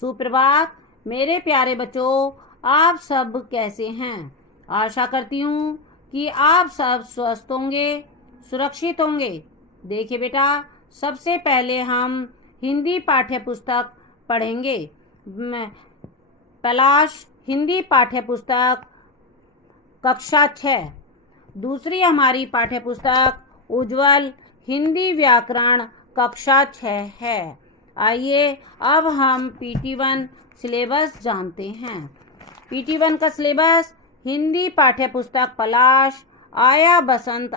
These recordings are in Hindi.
सुप्रभात मेरे प्यारे बच्चों, आप सब कैसे हैं। आशा करती हूँ कि आप सब स्वस्थ होंगे, सुरक्षित होंगे। देखिए बेटा, सबसे पहले हम हिंदी पाठ्य पुस्तक पढ़ेंगे। पलाश हिंदी पाठ्य पुस्तक कक्षा 6। दूसरी हमारी पाठ्य पुस्तक उज्ज्वल हिंदी व्याकरण कक्षा 6 है। आइए अब हम PT1 सिलेबस जानते हैं। PT1 का सिलेबस हिंदी पाठ्य पुस्तक पलाश, आया बसंत,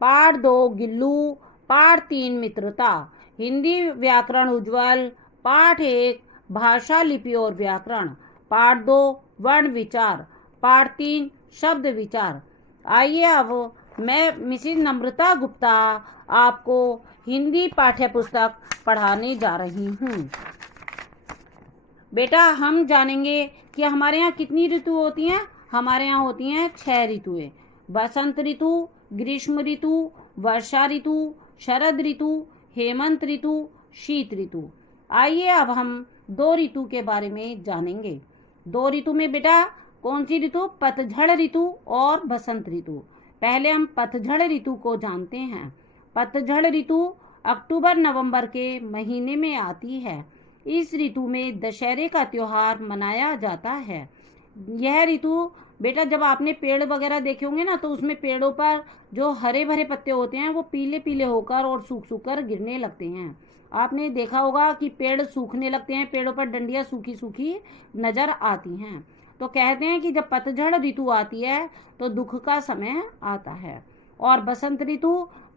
पाठ 2 गिल्लू, पाठ 3 मित्रता, हिंदी व्याकरण उज्ज्वल, पाठ 1 भाषा लिपि और व्याकरण, पाठ 2 वर्ण विचार, पाठ 3 शब्द विचार। आइए अब मैं मिसिज नम्रता गुप्ता आपको हिंदी पाठ्य पुस्तक पढ़ाने जा रही हूँ। बेटा, हम जानेंगे कि हमारे यहाँ कितनी ऋतु होती हैं। हमारे यहाँ होती हैं 6 ऋतुएं। बसंत ऋतु, ग्रीष्म ऋतु, वर्षा ऋतु, शरद ऋतु, हेमंत ऋतु, शीत ऋतु। आइए अब हम 2 ऋतु के बारे में जानेंगे। 2 ऋतु में बेटा कौन सी ऋतु? पतझड़ ऋतु और बसंत ऋतु। पहले हम पतझड़ ऋतु को जानते हैं। पतझड़ ऋतु अक्टूबर नवंबर के महीने में आती है। इस ऋतु में दशहरे का त्योहार मनाया जाता है। यह ऋतु बेटा, जब आपने पेड़ वगैरह देखे होंगे ना, तो उसमें पेड़ों पर जो हरे भरे पत्ते होते हैं वो पीले पीले होकर और सूख सूख कर गिरने लगते हैं। आपने देखा होगा कि पेड़ सूखने लगते हैं, पेड़ों पर डंडियां सूखी सूखी नजर आती हैं। तो कहते हैं कि जब पतझड़ ऋतु आती है तो दुख का समय आता है। और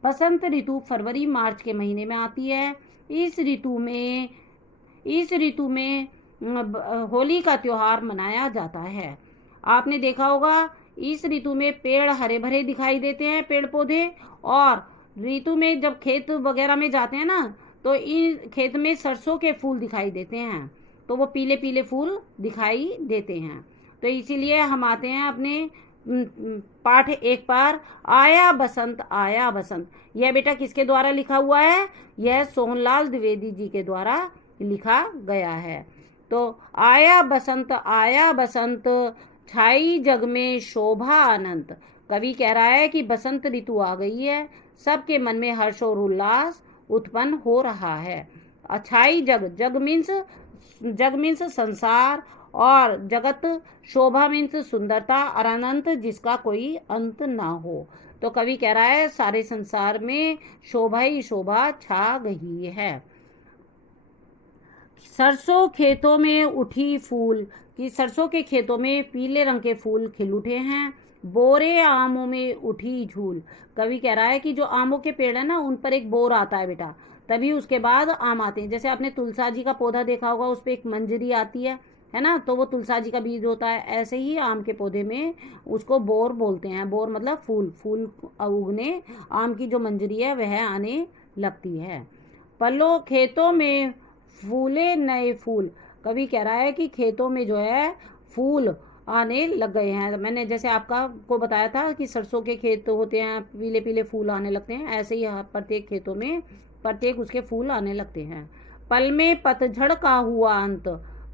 बसंत ऋतु फरवरी मार्च के महीने में आती है। इस ऋतु में होली का त्योहार मनाया जाता है। आपने देखा होगा इस ऋतु में पेड़ हरे भरे दिखाई देते हैं, पेड़ पौधे। और ऋतु में जब खेत वगैरह में जाते हैं ना, तो इन खेत में सरसों के फूल दिखाई देते हैं, तो वो पीले पीले फूल दिखाई देते हैं। तो इसीलिए हम आते हैं अपने पाठ 1 पर। आया बसंत। यह बेटा किसके द्वारा लिखा हुआ है? यह सोहनलाल द्विवेदी जी के द्वारा लिखा गया है। तो आया बसंत, छाई जग में शोभा अनंत। कवि कह रहा है कि बसंत ऋतु आ गई है, सबके मन में हर्ष और उल्लास उत्पन्न हो रहा है। छाई जग मीन्स संसार, और जगत, शोभा मीन्स सुंदरता, और अनंत जिसका कोई अंत ना हो। तो कवि कह रहा है सारे संसार में शोभा ही शोभा छा गई है। सरसों खेतों में उठी फूल, कि सरसों के खेतों में पीले रंग के फूल खिल उठे हैं। बोरे आमों में उठी झूल। कवि कह रहा है कि जो आमों के पेड़ है ना, उन पर एक बोर आता है बेटा, तभी उसके बाद आम आते हैं। जैसे आपने तुलसा जी का पौधा देखा होगा, उस पर एक मंजरी आती है ना, तो वो तुलसा जी का बीज होता है। ऐसे ही आम के पौधे में उसको बोर बोलते हैं। बोर मतलब फूल उगने, आम की जो मंजरी है वह आने लगती है। पल्लो खेतों में फूले नए फूल। कवि कह रहा है कि खेतों में जो है फूल आने लग गए हैं। मैंने जैसे को बताया था कि सरसों के खेत होते हैं, पीले पीले फूल आने लगते हैं, ऐसे ही प्रत्येक खेतों में प्रत्येक उसके फूल आने लगते हैं। पल में पतझड़ का हुआ अंत।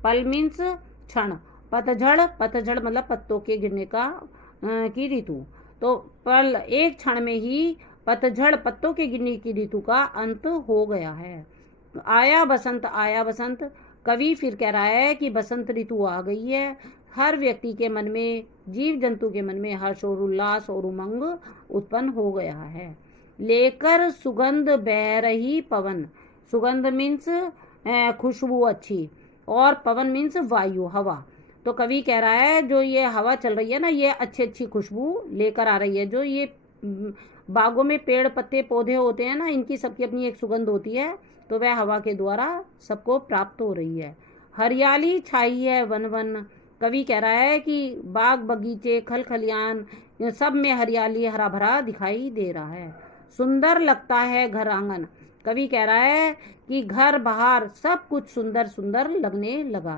पल मीन्स क्षण, पतझड़ मतलब पत्तों के गिरने की ऋतु। तो पल, एक क्षण में ही पत्तों के गिरने की ऋतु का अंत हो गया है। आया बसंत। कवि फिर कह रहा है कि बसंत ऋतु आ गई है। हर व्यक्ति के मन में, जीव जंतु के मन में हर्ष और उल्लास और उमंग उत्पन्न हो गया है। लेकर सुगंध बह रही पवन। सुगंध मीन्स खुशबू अच्छी, और पवन मीन्स वायु, हवा। तो कवि कह रहा है जो ये हवा चल रही है ना, ये अच्छी खुशबू लेकर आ रही है। जो ये बागों में पेड़ पत्ते पौधे होते हैं ना, इनकी सबकी अपनी एक सुगंध होती है, तो वह हवा के द्वारा सबको प्राप्त हो रही है। हरियाली छाई है वन वन। कवि कह रहा है कि बाग बगीचे खल खलियान सब में हरियाली, हरा भरा दिखाई दे रहा है। सुंदर लगता है घर आंगन। कवि कह रहा है कि घर बाहर सब कुछ सुंदर सुंदर लगने लगा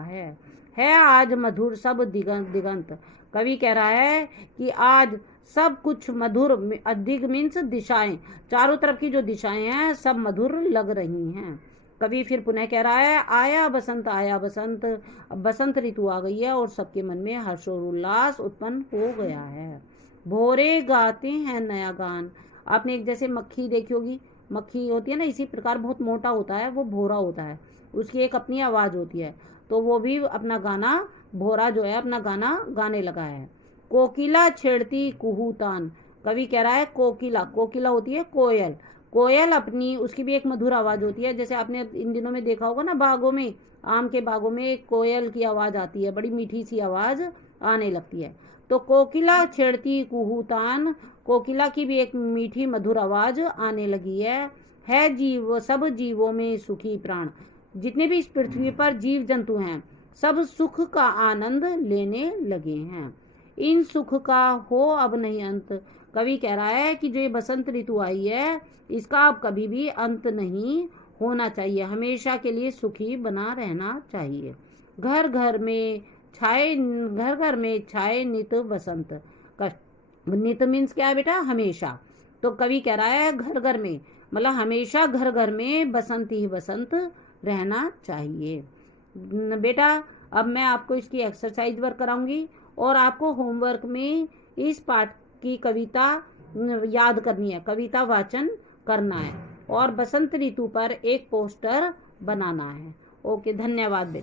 है आज मधुर सब दिगंत। कवि कह रहा है कि आज सब कुछ मधुर, दिग मीन्स दिशाएं, चारों तरफ की जो दिशाएं हैं सब मधुर लग रही हैं। कवि फिर पुनः कह रहा है, आया बसंत आया बसंत। अब बसंत ऋतु आ गई है और सबके मन में हर्ष और उल्लास उत्पन्न हो गया है। भोरे गाते हैं नया गान। आपने एक जैसे मक्खी देखी होगी, मक्खी होती है ना, इसी प्रकार बहुत मोटा होता है, वो भोरा होता है, उसकी एक अपनी आवाज होती है, तो वो भी अपना गाना, भोरा जो है अपना गाना गाने लगा है। कोकिला छेड़ती कुहूतान। कवि कह रहा है कोकिला, कोकिला होती है कोयल, कोयल अपनी, उसकी भी एक मधुर आवाज होती है। जैसे आपने इन दिनों में देखा होगा ना, बागों में, आम के बागों में एक कोयल की आवाज आती है, बड़ी मीठी सी आवाज आने लगती है। तो कोकिला छेड़ती कुहूतान, कोकिला की भी एक मीठी मधुर आवाज आने लगी है जीव सब जीवों में सुखी प्राण। जितने भी इस पृथ्वी पर जीव जंतु हैं, सब सुख का आनंद लेने लगे हैं। इन सुख का हो अब नहीं अंत। कवि कह रहा है कि जो ये बसंत ऋतु आई है, इसका अब कभी भी अंत नहीं होना चाहिए, हमेशा के लिए सुखी बना रहना चाहिए। घर घर में छाए नित बसंत। नित मीन्स क्या है बेटा, हमेशा। तो कवि कह रहा है घर घर में, मतलब हमेशा घर घर में बसंत ही बसंत रहना चाहिए। बेटा अब मैं आपको इसकी एक्सरसाइज वर्क कराऊंगी और आपको होमवर्क में इस पाठ की कविता याद करनी है, कविता वाचन करना है और बसंत ऋतु पर एक पोस्टर बनाना है। ओके, धन्यवाद बेटा।